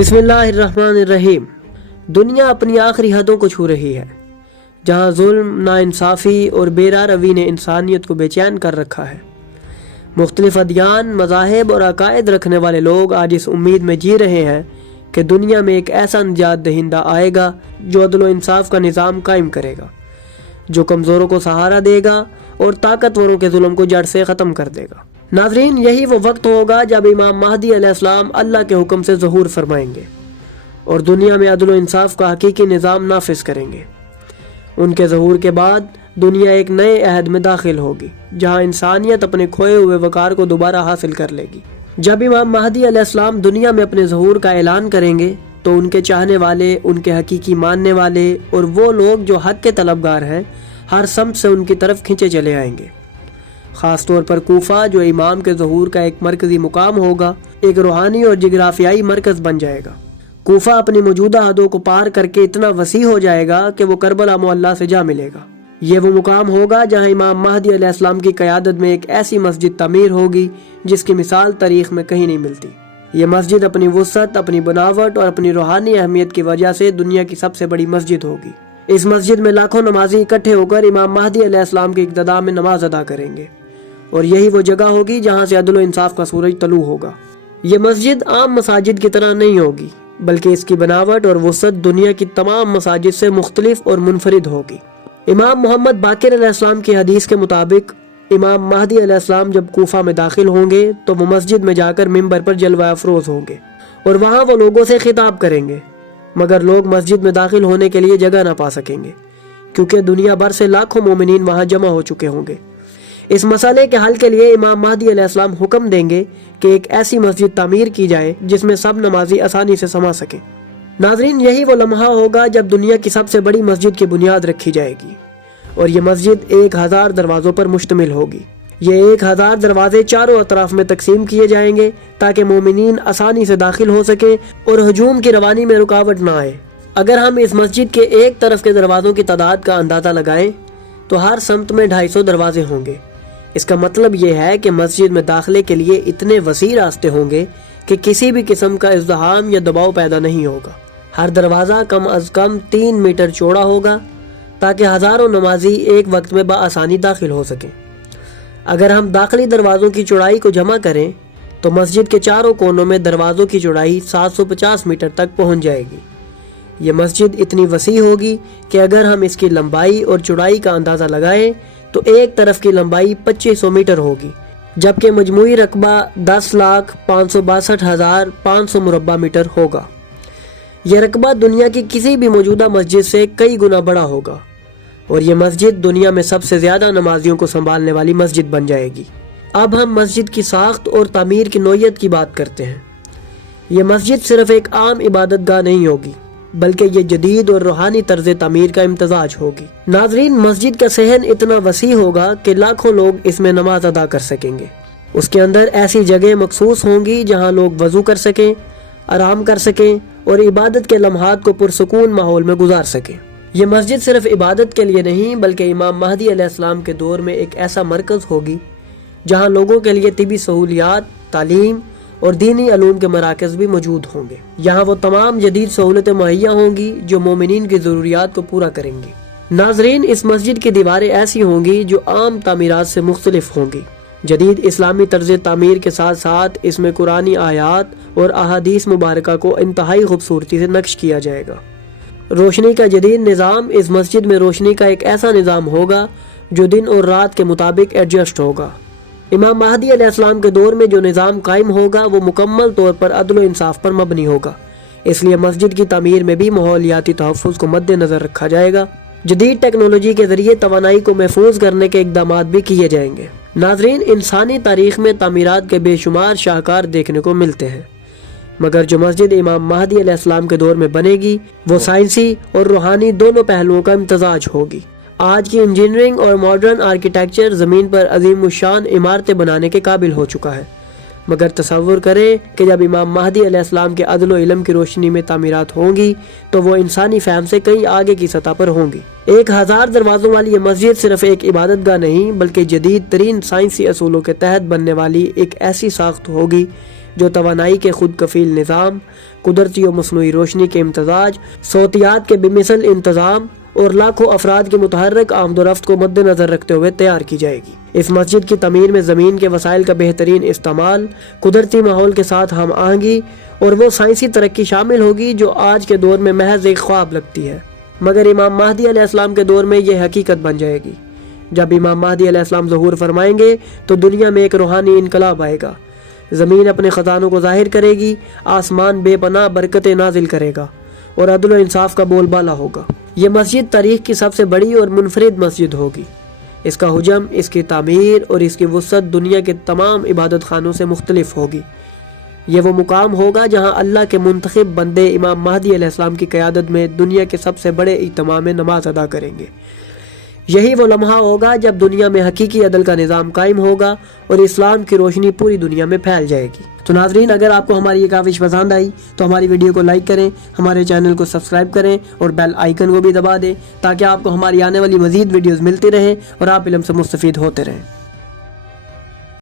بسم اللہ الرحمن الرحیم۔ دنیا اپنی آخری حدوں کو چھو رہی ہے، جہاں ظلم، ناانصافی اور بے راہ روی نے انسانیت کو بے چین کر رکھا ہے۔ مختلف ادیان، مذاہب اور عقائد رکھنے والے لوگ آج اس امید میں جی رہے ہیں کہ دنیا میں ایک ایسا نجات دہندہ آئے گا جو عدل و انصاف کا نظام قائم کرے گا، جو کمزوروں کو سہارا دے گا اور طاقتوروں کے ظلم کو جڑ سے ختم کر دے گا۔ ناظرین، یہی وہ وقت ہوگا جب امام مہدی علیہ السلام اللہ کے حکم سے ظہور فرمائیں گے اور دنیا میں عدل و انصاف کا حقیقی نظام نافذ کریں گے۔ ان کے ظہور کے بعد دنیا ایک نئے عہد میں داخل ہوگی، جہاں انسانیت اپنے کھوئے ہوئے وقار کو دوبارہ حاصل کر لے گی۔ جب امام مہدی علیہ السلام دنیا میں اپنے ظہور کا اعلان کریں گے تو ان کے چاہنے والے، ان کے حقیقی ماننے والے اور وہ لوگ جو حق کے طلبگار ہیں، ہر سمت سے ان کی طرف کھنچے چلے آئیں گے۔ خاص طور پر کوفہ، جو امام کے ظہور کا ایک مرکزی مقام ہوگا، ایک روحانی اور جغرافیائی مرکز بن جائے گا۔ کوفہ اپنی موجودہ حدوں کو پار کر کے اتنا وسیع ہو جائے گا کہ وہ کربلا معلیٰ سے جا ملے گا۔ یہ وہ مقام ہوگا جہاں امام مہدی علیہ السلام کی قیادت میں ایک ایسی مسجد تعمیر ہوگی جس کی مثال تاریخ میں کہیں نہیں ملتی۔ یہ مسجد اپنی وسعت، اپنی بناوٹ اور اپنی روحانی اہمیت کی وجہ سے دنیا کی سب سے بڑی مسجد ہوگی۔ اس مسجد میں لاکھوں نمازی اکٹھے ہو کر امام مہدی علیہ السلام کی اقتداء میں نماز ادا کریں گے، اور یہی وہ جگہ ہوگی جہاں سے عدل و انصاف کا سورج طلوع ہوگا۔ یہ مسجد عام مساجد کی طرح نہیں ہوگی، بلکہ اس کی بناوٹ اور وسعت دنیا کی تمام مساجد سے مختلف اور منفرد ہوگی۔ امام محمد باقر علیہ السلام کی حدیث کے مطابق امام مہدی علیہ السلام جب کوفہ میں داخل ہوں گے تو وہ مسجد میں جا کر منبر پر جلوہ افروز ہوں گے اور وہاں وہ لوگوں سے خطاب کریں گے، مگر لوگ مسجد میں داخل ہونے کے لیے جگہ نہ پا سکیں گے، کیونکہ دنیا بھر سے لاکھوں مومنین وہاں جمع ہو چکے ہوں گے۔ اس مسئلے کے حل کے لیے امام مہدی علیہ السلام حکم دیں گے کہ ایک ایسی مسجد تعمیر کی جائے جس میں سب نمازی آسانی سے سما سکیں۔ ناظرین، یہی وہ لمحہ ہوگا جب دنیا کی سب سے بڑی مسجد کی بنیاد رکھی جائے گی، اور یہ مسجد 1000 دروازوں پر مشتمل ہوگی۔ یہ 1000 دروازے چاروں اطراف میں تقسیم کیے جائیں گے تاکہ مومنین آسانی سے داخل ہو سکیں اور ہجوم کی روانی میں رکاوٹ نہ آئے۔ اگر ہم اس مسجد کے ایک طرف کے دروازوں کی تعداد کا اندازہ لگائیں تو ہر سمت میں 250 دروازے ہوں گے۔ اس کا مطلب یہ ہے کہ مسجد میں داخلے کے لیے اتنے وسیع راستے ہوں گے کہ کسی بھی قسم کا ازدحام یا دباؤ پیدا نہیں ہوگا۔ ہر دروازہ کم از کم 3 میٹر چوڑا ہوگا تاکہ ہزاروں نمازی ایک وقت میں بآسانی داخل ہو سکیں۔ اگر ہم داخلی دروازوں کی چوڑائی کو جمع کریں تو مسجد کے چاروں کونوں میں دروازوں کی چوڑائی 750 میٹر تک پہنچ جائے گی۔ یہ مسجد اتنی وسیع ہوگی کہ اگر ہم اس کی لمبائی اور چوڑائی کا اندازہ لگائیں تو ایک طرف کی لمبائی 2500 میٹر ہوگی، جبکہ مجموعی رقبہ 10,562,500 مربع میٹر ہوگا۔ یہ رقبہ دنیا کی کسی بھی موجودہ مسجد سے کئی گنا بڑا ہوگا، اور یہ مسجد دنیا میں سب سے زیادہ نمازیوں کو سنبھالنے والی مسجد بن جائے گی۔ اب ہم مسجد کی ساخت اور تعمیر کی نوعیت کی بات کرتے ہیں۔ یہ مسجد صرف ایک عام عبادت گاہ نہیں ہوگی، بلکہ یہ جدید اور روحانی طرز تعمیر کا امتزاج ہوگی۔ ناظرین، مسجد کا صحن اتنا وسیع ہوگا کہ لاکھوں لوگ اس میں نماز ادا کر سکیں گے۔ اس کے اندر ایسی جگہ مخصوص ہوں گی جہاں لوگ وضو کر سکیں، آرام کر سکیں اور عبادت کے لمحات کو پرسکون ماحول میں گزار سکیں۔ یہ مسجد صرف عبادت کے لیے نہیں بلکہ امام مہدی علیہ السلام کے دور میں ایک ایسا مرکز ہوگی جہاں لوگوں کے لیے طبی سہولیات، تعلیم اور دینی علوم کے مراکز بھی موجود ہوں گے۔ یہاں وہ تمام جدید سہولتیں مہیا ہوں گی جو مومنین کی ضروریات کو پورا کریں گی۔ ناظرین، اس مسجد کی دیواریں ایسی ہوں گی جو عام تعمیرات سے مختلف ہوں گی۔ جدید اسلامی طرز تعمیر کے ساتھ ساتھ اس میں قرآنی آیات اور احادیث مبارکہ کو انتہائی خوبصورتی سے نقش کیا جائے گا۔ روشنی کا جدید نظام، اس مسجد میں روشنی کا ایک ایسا نظام ہوگا جو دن اور رات کے مطابق ایڈجسٹ ہوگا۔ امام مہدی علیہ السلام کے دور میں جو نظام قائم ہوگا وہ مکمل طور پر عدل و انصاف پر مبنی ہوگا، اس لیے مسجد کی تعمیر میں بھی ماحولیاتی تحفظ کو مد نظر رکھا جائے گا۔ جدید ٹیکنالوجی کے ذریعے توانائی کو محفوظ کرنے کے اقدامات بھی کیے جائیں گے۔ ناظرین، انسانی تاریخ میں تعمیرات کے بے شمار شاہکار دیکھنے کو ملتے ہیں، مگر جو مسجد امام مہدی علیہ السلام کے دور میں بنے گی وہ سائنسی اور روحانی دونوں پہلوؤں کا امتزاج ہوگی۔ آج کی انجینئرنگ اور ماڈرن آرکیٹیکچر زمین پر عظیم الشان عمارتیں بنانے کے قابل ہو چکا ہے، مگر تصور کریں کہ جب امام مہدی علیہ السلام کے عدل و علم کی روشنی میں تعمیرات ہوں گی تو وہ انسانی فہم سے کئی آگے کی سطح پر ہوں گی۔ 1000 دروازوں والی یہ مسجد صرف ایک عبادت گاہ نہیں بلکہ جدید ترین سائنسی اصولوں کے تحت بننے والی ایک ایسی ساخت ہوگی جو توانائی کے خود کفیل نظام، قدرتی و مصنوعی روشنی کے امتزاج، صوتیات کے بمثل انتظام اور لاکھوں افراد کے متحرک آمد و رفت کو مد نظر رکھتے ہوئے تیار کی جائے گی۔ اس مسجد کی تعمیر میں زمین کے وسائل کا بہترین استعمال، قدرتی ماحول کے ساتھ ہم آہنگی اور وہ سائنسی ترقی شامل ہوگی جو آج کے دور میں محض ایک خواب لگتی ہے، مگر امام مہدی علیہ السلام کے دور میں یہ حقیقت بن جائے گی۔ جب امام مہدی علیہ السلام ظہور فرمائیں گے تو دنیا میں ایک روحانی انقلاب آئے گا، زمین اپنے خزانوں کو ظاہر کرے گی، آسمان بے پناہ برکتیں نازل کرے گا اور عدل و انصاف کا بول بالا ہوگا۔ یہ مسجد تاریخ کی سب سے بڑی اور منفرد مسجد ہوگی۔ اس کا حجم، اس کی تعمیر اور اس کی وسعت دنیا کے تمام عبادت خانوں سے مختلف ہوگی۔ یہ وہ مقام ہوگا جہاں اللہ کے منتخب بندے امام مہدی علیہ السلام کی قیادت میں دنیا کے سب سے بڑے اجتماع میں نماز ادا کریں گے۔ یہی وہ لمحہ ہوگا جب دنیا میں حقیقی عدل کا نظام قائم ہوگا اور اسلام کی روشنی پوری دنیا میں پھیل جائے گی۔ تو ناظرین، اگر آپ کو ہماری یہ کاوش پسند آئی تو ہماری ویڈیو کو لائک کریں، ہمارے چینل کو سبسکرائب کریں اور بیل آئیکن کو بھی دبا دیں تاکہ آپ کو ہماری آنے والی مزید ویڈیوز ملتی رہیں اور آپ علم سے مستفید ہوتے رہیں۔